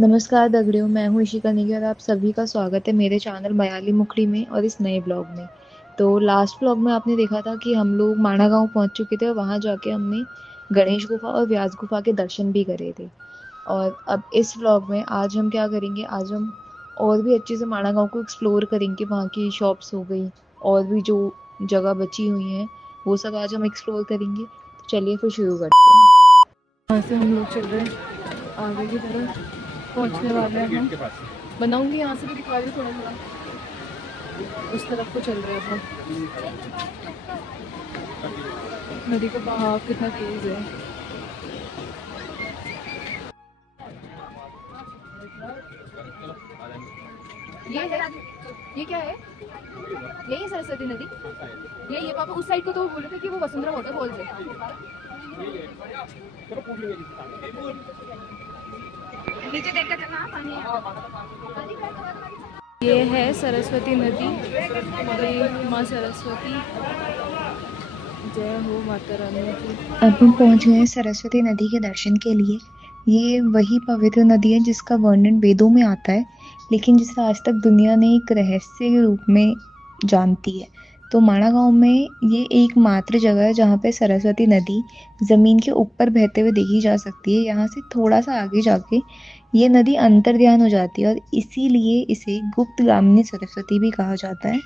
नमस्कार दगड़ियों, मैं हूँ इशिका नेगी और आप सभी का स्वागत है मेरे चैनल मयाली मुखड़ी में और इस नए ब्लॉग में। तो लास्ट ब्लॉग में आपने देखा था कि हम लोग माणा गाँव पहुँच चुके थे और वहाँ जाके हमने गणेश गुफा और व्यास गुफा के दर्शन भी करे थे। और अब इस ब्लॉग में आज हम क्या करेंगे, आज हम और भी अच्छे से माणा गाँव को एक्सप्लोर करेंगे। वहाँ की शॉप्स हो गई और भी जो जगह बची हुई हैं वो सब आज हम एक्सप्लोर करेंगे। तो चलिए फिर शुरू करते हैं। यहाँ से हम लोग चल रहे हैं आगे की तरफ, पहुँचने वाले हैं हम। बनाऊंगी यहाँ से भी दिखा रही थोड़ा थोड़ा, उस तरफ को चल रहे हैं हम। नदी का बहाव कितना तेज है। ये क्या है? यही सरस्वती नदी? ये पापा उस साइड को तो बोल रहे थे कि वो वसुंधरा वाटरफॉल है। नीचे देख कर चलना, पानी है। ये है सरस्वती नदी। माँ सरस्वती, जय हो माता रानी की। अब हम पहुंच गए सरस्वती नदी के दर्शन के लिए। ये वही पवित्र नदी है जिसका वर्णन वेदों में आता है, लेकिन जिसे आज तक दुनिया ने एक रहस्य के रूप में जानती है। तो माणा गांव में ये एकमात्र जगह है जहाँ पे सरस्वती नदी ज़मीन के ऊपर बहते हुए देखी जा सकती है। यहाँ से थोड़ा सा आगे जाके ये नदी अंतर्ध्यान हो जाती है और इसीलिए इसे गुप्तगामिनी सरस्वती भी कहा जाता है।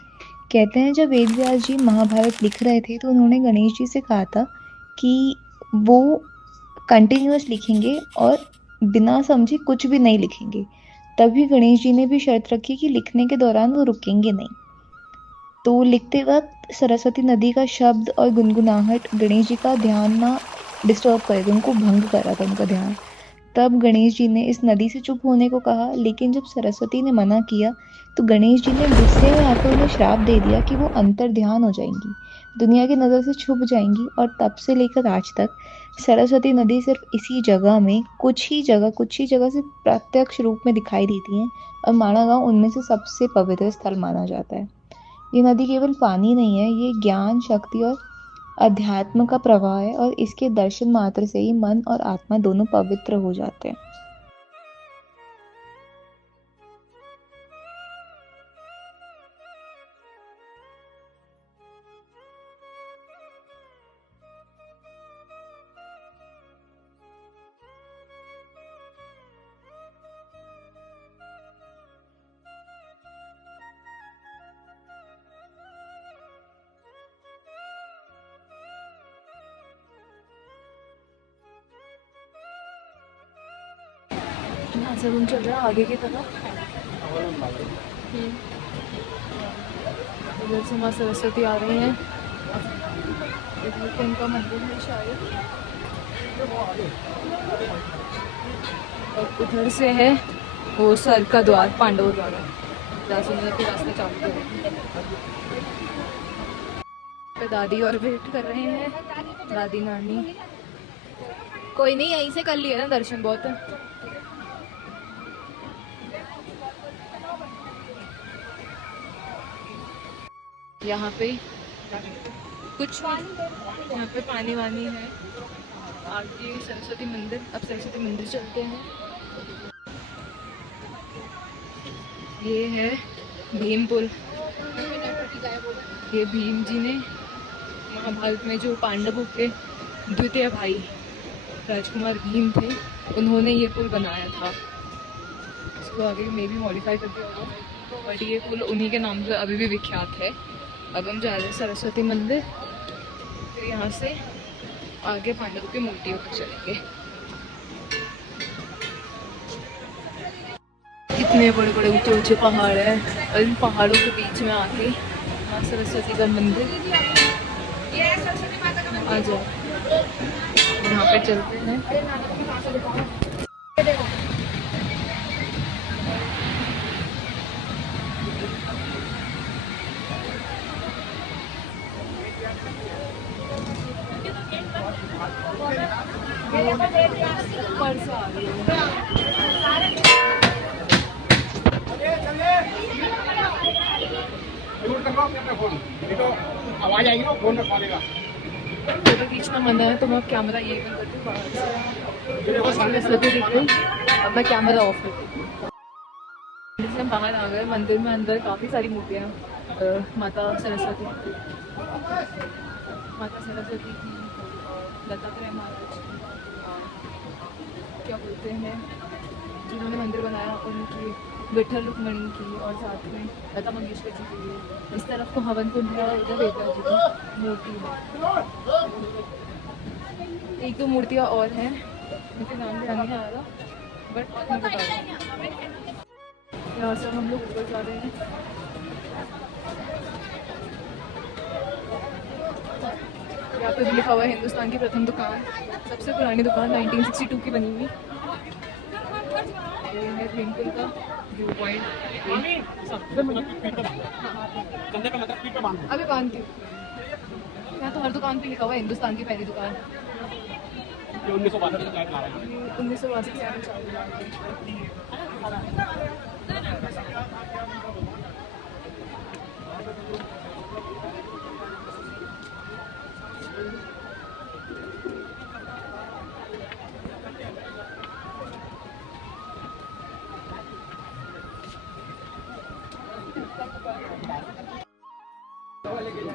कहते हैं जब वेद व्यास जी महाभारत लिख रहे थे तो उन्होंने गणेश जी से कहा था कि वो कंटिन्यूअस लिखेंगे और बिना समझे कुछ भी नहीं लिखेंगे। तभी गणेश जी ने भी शर्त रखी कि लिखने के दौरान वो रुकेंगे नहीं। तो लिखते वक्त सरस्वती नदी का शब्द और गुनगुनाहट गणेश जी का ध्यान ना डिस्टर्ब करे थे, उनको भंग करा था उनका ध्यान। तब गणेश जी ने इस नदी से चुप होने को कहा, लेकिन जब सरस्वती ने मना किया तो गणेश जी ने गुस्से में आकर उन्हें श्राप दे दिया कि वो अंतर्ध्यान हो जाएंगी, दुनिया की नज़र से छुप जाएंगी। और तब से लेकर आज तक सरस्वती नदी सिर्फ इसी जगह में कुछ ही जगह से प्रत्यक्ष रूप में दिखाई देती हैं और माणा गाँव उनमें से सबसे पवित्र स्थल माना जाता है। ये नदी केवल पानी नहीं है, ये ज्ञान, शक्ति और अध्यात्म का प्रवाह है और इसके दर्शन मात्र से ही मन और आत्मा दोनों पवित्र हो जाते हैं। यहाँ से हम चल रहे हैं आगे की तरफ। इधर से माँ सरस्वती आ रही हैं। इधर तो उनका मंदिर है शायद, और उधर से है वो सर का द्वार, पांडव द्वार। के रास्ते चालू करेंगे। दादी और वेट कर रहे हैं, दादी नानी। कोई नहीं, यहीं से कर लिया ना दर्शन, बहुत है। यहाँ पे कुछ यहाँ पे पानी वानी है। आगे सरस्वती मंदिर, अब सरस्वती मंदिर चलते हैं। ये है भीम पुल। ये भीम जी ने महाभारत में जो पांडवों के द्वितीय भाई राजकुमार भीम थे, उन्होंने ये पुल बनाया था। इसको आगे में भी मॉडिफाई कर दिया होगा, बट ये पुल उन्हीं के नाम से अभी भी विख्यात है। अब हम जा रहे हैं सरस्वती मंदिर, फिर यहाँ से आगे पांडवों की मूर्तियों पर चलेंगे। कितने बड़े बड़े ऊंचे ऊंचे पहाड़ हैं और इन पहाड़ों के बीच में आके माँ सरस्वती का मंदिर। आ जाओ, यहाँ पे चलते हैं। आवाज आएगी ना, फोन रखवा देगा। फोटो खींचना मना है तो मैं कैमरा ये बंद करती हूँ बाहर से। सरस्वती दिख गई। अब मैं कैमरा ऑफ करती हूँ। हम बाहर आ गए। मंदिर में अंदर काफ़ी सारी मूर्तियाँ, माता सरस्वती की, दत्तात्रेय महाराज की, क्या बोलते हैं जिन्होंने मंदिर बनाया उनकी, विठल रुक्मणी की, और साथ में लता मंगेशकर जी की। इस तरफ को हवन कुंड है और उधर बेटा जी की मूर्ति है। एक दो मूर्तियाँ और हैं, मुझे नाम ध्यान नहीं आ रहा, बट मैं बता रही हूँ। यहाँ से हम लोग ऊपर जा रहे हैं। यहाँ पे भी लिखा हुआ है हिंदुस्तान की प्रथम दुकान, सबसे पुरानी दुकान 1962 की बनी हुई। ये है ट्विंकल का व्यू पॉइंट। अभी बांधती हूँ। यहाँ तो हर दुकान पे लिखा हुआ है हिंदुस्तान की पहली दुकान। 1962 से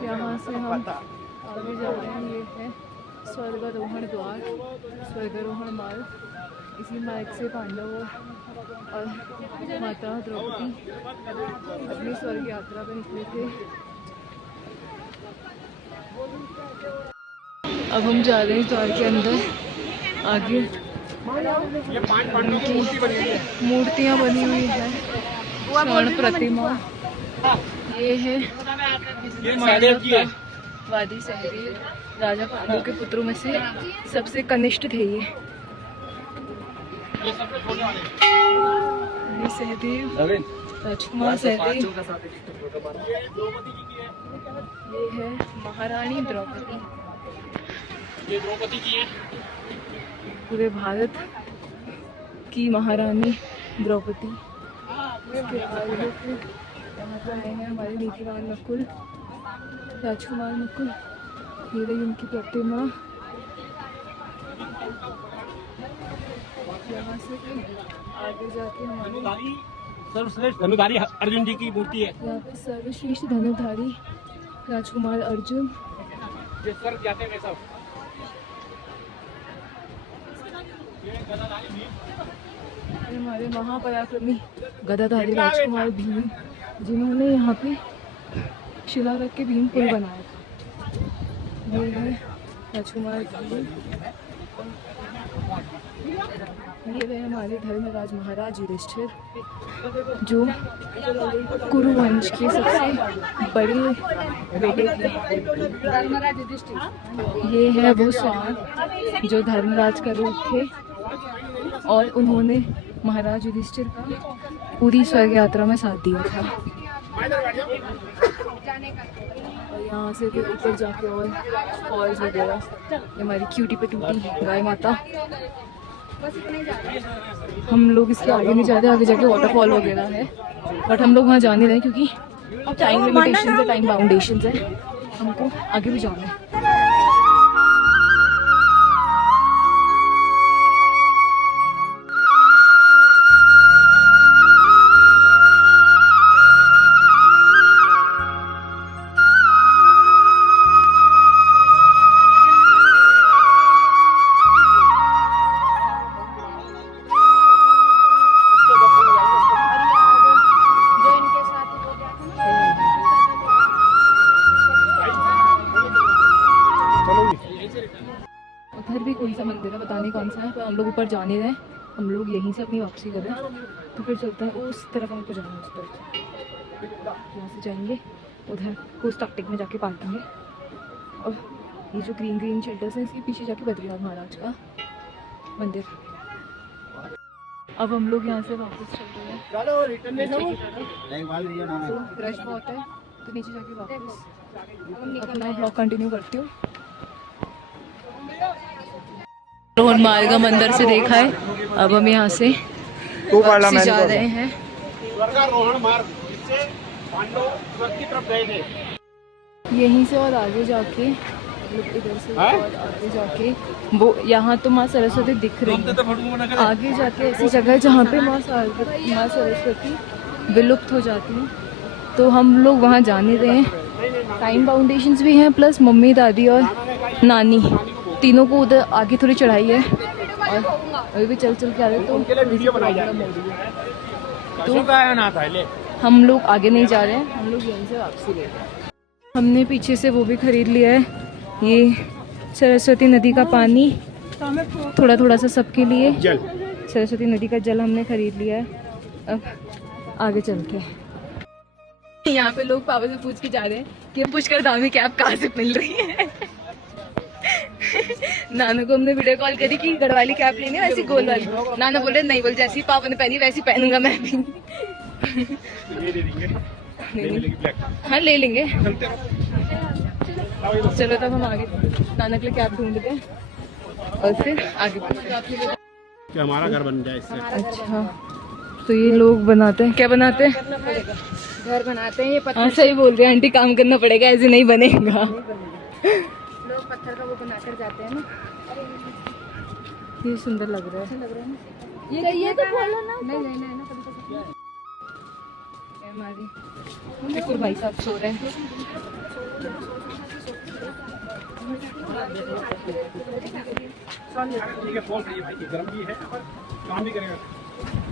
यहाँ से हम आगे जा रहे हैं। ये है स्वर्गारोहण द्वार, स्वर्गारोहण मार्ग। इसी मार्ग से पांडव और माता द्रौपदी अपनी स्वर्ग यात्रा पर निकले थे। अब हम जा रहे हैं द्वार के अंदर। आगे उनकी मूर्तियाँ बनी हुई है, स्वर्ण प्रतिमा। ये है वादी सहदेव, राजा पांडव के पुत्रों में से सबसे कनिष्ठ थे ये सहदेव, राजकुमार सहदेव। ये है महारानी द्रौपदी, ये द्रौपदी की है, पूरे भारत की महारानी द्रौपदी। यहाँ पे आए हैं हमारे नीतिवान नकुल, राजकुमार नकुल। ये रही उनकी प्रतिमा। यहाँ से आगे जाके हमारी सर्वश्रेष्ठ धनुधारी अर्जुन जी की मूर्ति है। यहाँ पे सर्वश्रेष्ठ धनुधारी राजकुमार अर्जुन। ये स्वर्ग जाते हैं सब। हमारे महापराक्रमी गदाधारी राजकुमार भीम, जिन्होंने यहाँ पे शिला रख के भीम पुल बनाया था। ये है राजकुमार भीम। ये रहे हमारे धर्मराज महाराज युधिष्ठिर, जो कुरु वंश के सबसे बड़े बेटे थे। ये है वो स्वान जो धर्मराज का रूप थे, और उन्होंने महाराज युधिष्ठिर का पूरी स्वर्ग यात्रा में साथ दिया था। और यहाँ से फिर ऊपर जाके और फॉल्स वगैरह। हमारी क्यूटी पटूटी गाय माता। हम लोग इसके आगे नहीं जाते, आगे जाके वाटरफॉल वगैरह है, बट हम लोग वहाँ जा नहीं रहे क्योंकि टाइम लिमिटेशन है, टाइम बाउंडेशन है। हमको आगे भी जाना है। उधर भी कोई सा मंदिर है, पता नहीं कौन सा है, पर हम लोग ऊपर जा नहीं रहे। हम लोग यहीं से अपनी वापसी कर रहे हैं, तो फिर चलते हैं उस तरफ। हमको जाना है उस तरफ, यहाँ से जाएंगे उधर कोस्ट टाक्टिक में जाके पार्किंग है। और ये जो ग्रीन ग्रीन शेल्टर्स हैं, इसके पीछे जाके बद्रीनाथ महाराज का मंदिर। अब हम लोग यहाँ से वापस चल रहे हैं, तो रश बहुत है, तो नीचे जाके वापस अपना ब्लॉग कंटिन्यू करती हूँ। रोहन मार्ग मंदिर से देखा है। अब हम यहाँ से वापसी जा रहे हैं। यहीं से और आगे जाके मतलब इधर से और आगे जाके वो यहाँ तो माँ सरस्वती दिख रही है, आगे जाके ऐसी जगह है जहाँ पे माँ सरस्वती विलुप्त हो जाती हैं, तो हम लोग वहाँ जा नहीं रहे हैं। टाइम बाउंडेशंस भी हैं, प्लस मम्मी दादी और नानी तीनों को उधर आगे थोड़ी चढ़ाई है और अभी भी चल के आ रहे, तो वीडियो बनाई जा रही है। तो हम लोग आगे नहीं जा रहे हैं, हम लोग यहीं से वापसी ले रहे हैं। हमने पीछे से वो भी खरीद लिया है, ये सरस्वती नदी का पानी, थोड़ा थोड़ा सा सबके लिए जल, सरस्वती नदी का जल हमने खरीद लिया है। अब आगे चलते हैं। यहाँ पे लोग पापा से पूछ के जा रहे हैं कि पुष्कर दामी कैब कहाँ से मिल रही है। नाना को हमने वीडियो कॉल करी कि गढ़वाली कैप लेनी है, वैसी गोल वाली। नाना बोले नहीं, बोल जैसी पापा ने पहनी वैसी पहनूंगा मैं भी। हाँ ले लेंगे, चलो तब हम आगे नाना के लिए कैब ढूंढते हैं और फिर आगे बढ़ते हैं कि हमारा घर बन जाए इससे। अच्छा, तो ये लोग बनाते हैं, क्या बनाते हैं? घर बनाते हैं ये पत्थर। हाँ सही बोल रहे हैं आंटी, काम करना पड़ेगा, ऐसे नहीं बनेगा। लोग पत्थर का वो बनाकर जाते हैं ना। ये सुंदर लग रहा है। ये तो खोलो ना। नहीं ना हमारी देखो भाई साहब सो रहे हैं। ठीक है, फॉल सही है भाई, गर्म भी है और काम भी करेगा,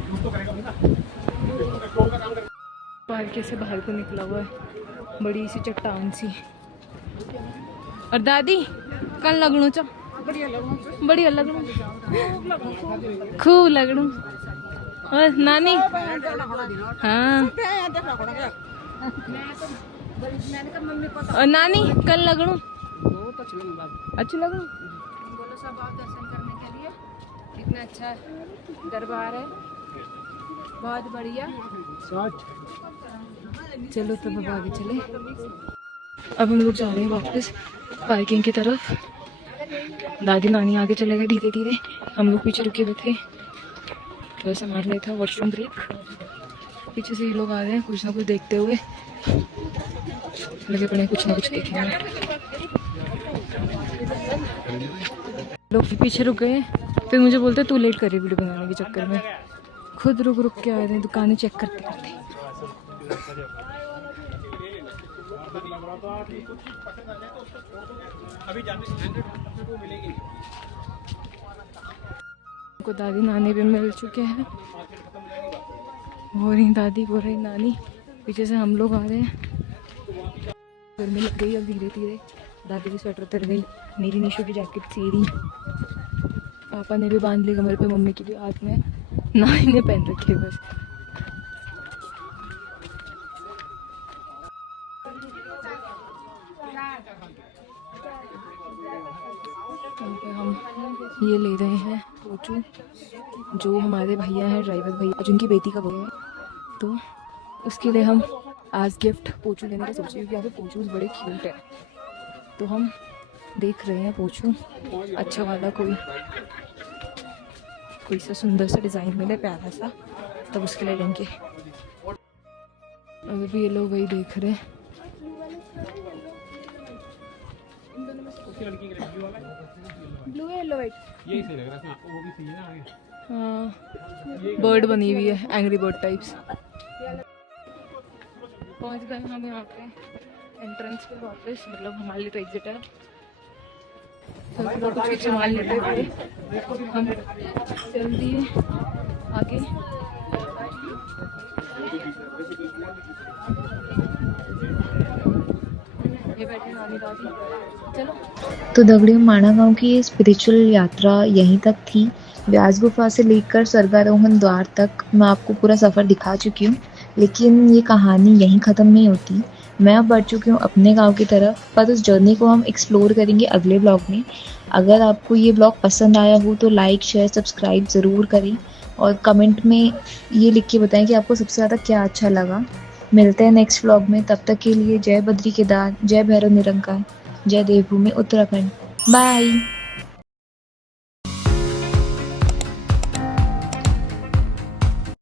यूज तो करेगा बंदा, पेट्रोल का काम करेगा। पार्क से बाहर को निकला हुआ है, बड़ी सी चट्टान सी। और दादी कल लगणू चा बढ़िया लगणू, खूब लगणू। और नानी हाँ, और नानी कल लगणू अच्छी लगणू। बोलो सब आओ दर्शन करने के लिए, कितना अच्छा दरबार है, बहुत बढ़िया। चलो तब अब आगे चले। अब हम लोग जा रहे हैं वापस पार्किंग की तरफ। दादी नानी आगे चले गए धीरे धीरे, हम लोग पीछे रुके हुए थे, थोड़ा सा मार लिया था वॉशरूम ब्रेक। पीछे से ये लोग आ रहे हैं कुछ ना कुछ देखते हुए, लगे पड़े कुछ ना कुछ देखेंगे। लोग पीछे रुक गए, फिर मुझे बोलते तू लेट कर रही वीडियो बनाने के चक्कर में। खुद रुक रुक के आ रहे हैं दुकानें चेक करते करते। को दादी नानी भी मिल चुके हैं, वो रही दादी वो रही नानी, पीछे से हम लोग आ रहे हैं। गर्मी लग गई अब धीरे धीरे, दादी की स्वेटर उतर गई, मेरी निशु की जैकेट सी रही, पापा ने भी बांध ली कमर पे, मम्मी की भी हाथ में, नानी ने पहन रखी है बस। हम ये ले रहे हैं पोचू, जो हमारे भैया हैं ड्राइवर भैया, जिनकी बेटी का बर्थडे है, तो उसके लिए हम आज गिफ्ट पोचू लेने का सोचे, क्योंकि यहाँ पे पोचूज बड़े क्यूट है। तो हम देख रहे हैं पोचू अच्छा वाला कोई सा सुंदर सा डिज़ाइन मिले प्यारा सा, तब उसके लिए लेंगे। अभी भी ये लोग वही देख रहे हैं। ब्लू येलो व्हाइट, यही सही लग रहा है, वो भी सही है ना आगे। हाँ बर्ड बनी हुई है, एंग्री बर्ड टाइप्स। पहुंच गए हम यहाँ पे एंट्रेंस पे वापस, मतलब हमारे लिए तो एग्जिट है। तो कुछ सामान लेते हुए हम चल दिए आगे। ये बैठे नानी दादी, चलो। तो दगड़ियों माणा गांव की ये स्पिरिचुअल यात्रा यहीं तक थी। व्यास गुफा से लेकर स्वर्गारोहण द्वार तक मैं आपको पूरा सफ़र दिखा चुकी हूँ, लेकिन ये कहानी यहीं ख़त्म नहीं होती। मैं अब बढ़ चुकी हूँ अपने गांव की तरफ, पर उस जर्नी को हम एक्सप्लोर करेंगे अगले ब्लॉग में। अगर आपको ये ब्लॉग पसंद आया हो तो लाइक शेयर सब्सक्राइब ज़रूर करें और कमेंट में ये लिख के बताएं कि आपको सबसे ज़्यादा क्या अच्छा लगा। मिलते हैं नेक्स्ट व्लॉग में, तब तक के लिए जय बद्री केदार, जय भैरव निरंकार, जय देवभूमि उत्तराखंड। बाय।